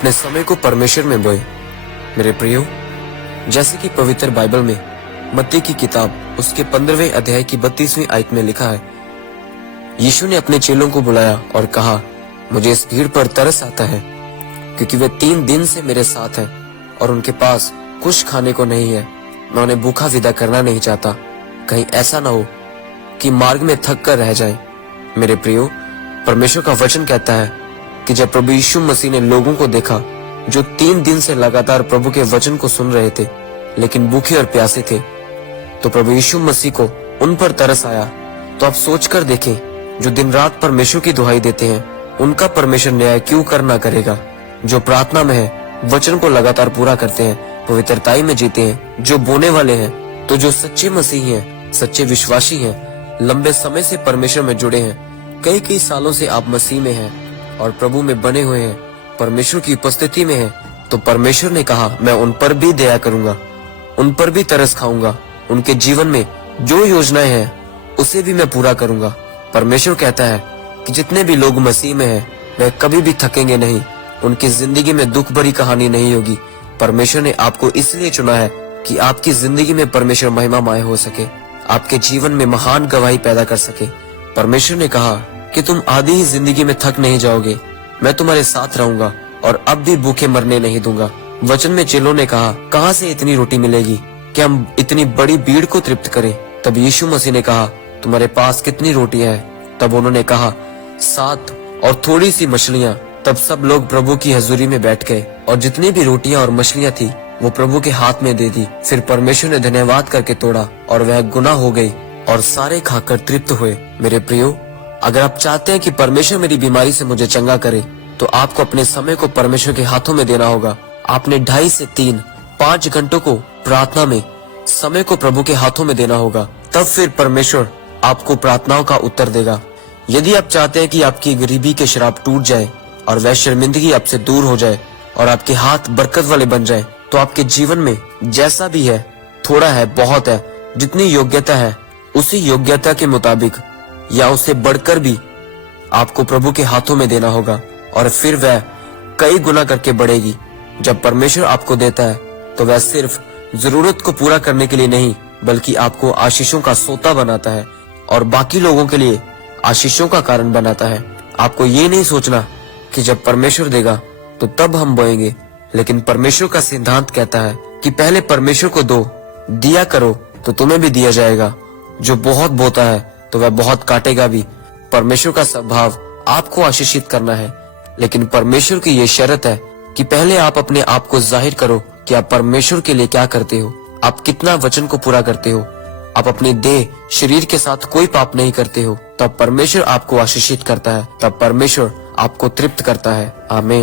अपने समय को परमेश्वर में बोए। मेरे प्रियो, जैसे कि पवित्र बाइबल में मत्ती की किताब उसके 15वें अध्याय की 32वीं आयत में लिखा है, यीशु ने अपने चेलों को बुलाया और कहा, मुझे इस भीड़ पर तरस आता है क्योंकि वे 3 दिन से मेरे साथ हैं और उनके पास कुछ खाने को नहीं है। मैं उन्हें भूखा विदा करना नहीं चाहता, कहीं ऐसा ना हो कि मार्ग में थक कर रह जाएं। मेरे प्रियो, परमेश्वर का वचन कहता है कि जब प्रभु यीशु मसीह ने लोगों को देखा जो 3 दिन से लगातार प्रभु के वचन को सुन रहे थे लेकिन भूखे और प्यासे थे, तो प्रभु यीशु मसीह को उन पर तरस आया। तो आप सोच कर देखें, जो दिन रात परमेश्वर की दुहाई देते हैं उनका परमेश्वर न्याय क्यों कर ना करेगा। जो प्रार्थना में है, वचन को लगातार पूरा करते हैं, पवित्रताई में जीते हैं, जो बोने वाले हैं, तो जो सच्चे मसीही हैं, सच्चे विश्वासी हैं, लंबे समय से परमेश्वर में जुड़े हैं, कई सालों से आप मसीह में हैं और प्रभु में बने हुए हैं, परमेश्वर की उपस्थिति में हैं, तो परमेश्वर ने कहा, मैं उन पर भी दया करूंगा, उन पर भी तरस खाऊंगा, उनके जीवन में जो योजनाएं हैं उसे भी मैं पूरा करूंगा। परमेश्वर कहता है कि जितने भी लोग मसीह में हैं वे कभी भी थकेंगे नहीं, उनकी जिंदगी में दुख भरी कहानी नहीं होगी। परमेश्वर ने आपको इसलिए चुना है कि आपकी जिंदगी में परमेश्वर महिमामय हो सके, आपके जीवन में महान गवाही पैदा कर सके। परमेश्वर ने कहा कि तुम आधी ही जिंदगी में थक नहीं जाओगे, मैं तुम्हारे साथ रहूंगा और अब भी भूखे मरने नहीं दूंगा। वचन में चेलों ने कहा, कहां से इतनी रोटी मिलेगी कि हम इतनी बड़ी भीड़ को तृप्त करें। तब यीशु मसीह ने कहा, तुम्हारे पास कितनी रोटियां हैं? तब उन्होंने कहा, 7 और थोड़ी सी मछलियां। तब सब लोग प्रभु की हजूरी में बैठ गए और जितनी भी रोटियां और मछलियां थी वो प्रभु के हाथ में दे दी। फिर परमेश्वर ने धन्यवाद करके तोड़ा और वह गुना हो गई और सारे खाकर तृप्त हुए। मेरे प्रियो, अगर आप चाहते हैं कि परमेश्वर मेरी बीमारी से मुझे चंगा करे, तो आपको अपने समय को परमेश्वर के हाथों में देना होगा। आपने 2.5 से 3-5 घंटों को प्रार्थना में समय को प्रभु के हाथों में देना होगा, तब फिर परमेश्वर आपको प्रार्थनाओं का उत्तर देगा। यदि आप चाहते हैं कि आपकी गरीबी के श्राप टूट जाए और वह शर्मिंदगी आपसे दूर हो जाए और आपके हाथ बरकत वाले बन जाए, तो आपके जीवन में जैसा भी है, थोड़ा है, बहुत है, जितनी योग्यता है उसी योग्यता के मुताबिक या उससे बढ़कर भी आपको प्रभु के हाथों में देना होगा और फिर वह कई गुना करके बढ़ेगी। जब परमेश्वर आपको देता है तो वह सिर्फ जरूरत को पूरा करने के लिए नहीं, बल्कि आपको आशीषों का सोता बनाता है और बाकी लोगों के लिए आशीषों का कारण बनाता है। आपको ये नहीं सोचना कि जब परमेश्वर देगा तो तब हम बोएंगे, लेकिन परमेश्वर का सिद्धांत कहता है कि पहले परमेश्वर को दो, दिया करो तो तुम्हें भी दिया जाएगा। जो बहुत बोता है तो वह बहुत काटेगा भी। परमेश्वर का स्वभाव आपको आशीषित करना है, लेकिन परमेश्वर की ये शर्त है कि पहले आप अपने आप को जाहिर करो कि आप परमेश्वर के लिए क्या करते हो, आप कितना वचन को पूरा करते हो, आप अपनी देह शरीर के साथ कोई पाप नहीं करते हो। तब परमेश्वर आपको आशीषित करता है, तब परमेश्वर आपको तृप्त करता है। आमीन।